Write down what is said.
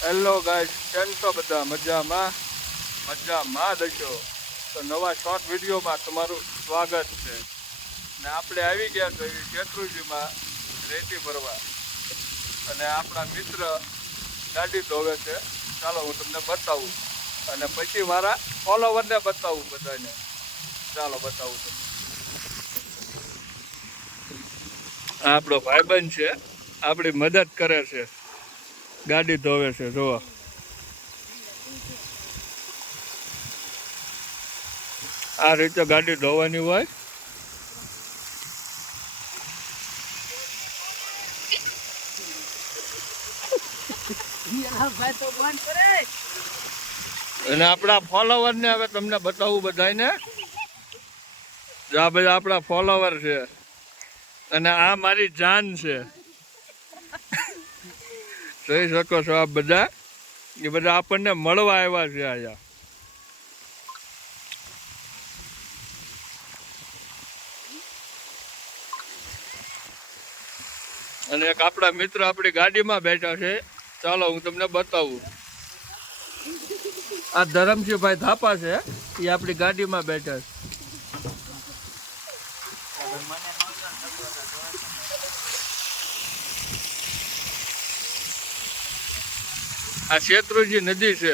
Hello guys કેમ છો બધા? મજામાં? મજામાં દશો. તો નવા શોર્ટ વિડીયોમાં તમારું સ્વાગત છે. ને આપણે આવી ગયા તો એવી શેત્રુજીમાં રેતી ભરવા. અને આપણા મિત્ર ગાડી ધોવે છે. ચાલો હું તમને બતાવું. અને પછી મારા ફોલોવરને બતાવું બધાને. ચાલો બતાવું તમને. આપણો ભાઈબંધ છે. આપણી મદદ કરે છે. ગાડી ધોવે છે, જોવા. આ રીતે ગાડી ધોવાની હોય. અને આપણા ફોલોવર ને હવે તમને બતાવું બધાને આ બધા આપણા ફોલોવર છે. અને આ મારી જાન છે. જોઈ શકો છો આપ બધા, એ બધા આપણને મળવા આવ્યા છે અહીંયા. અને એક આપણા મિત્ર આપણી ગાડીમાં બેઠા છે. ચાલો, હું તમને બતાવું. આ ધરમસિંહભાઈ થાપા છે. એ આપણી ગાડીમાં બેઠા છે. આ શેત્રુજી નદી છે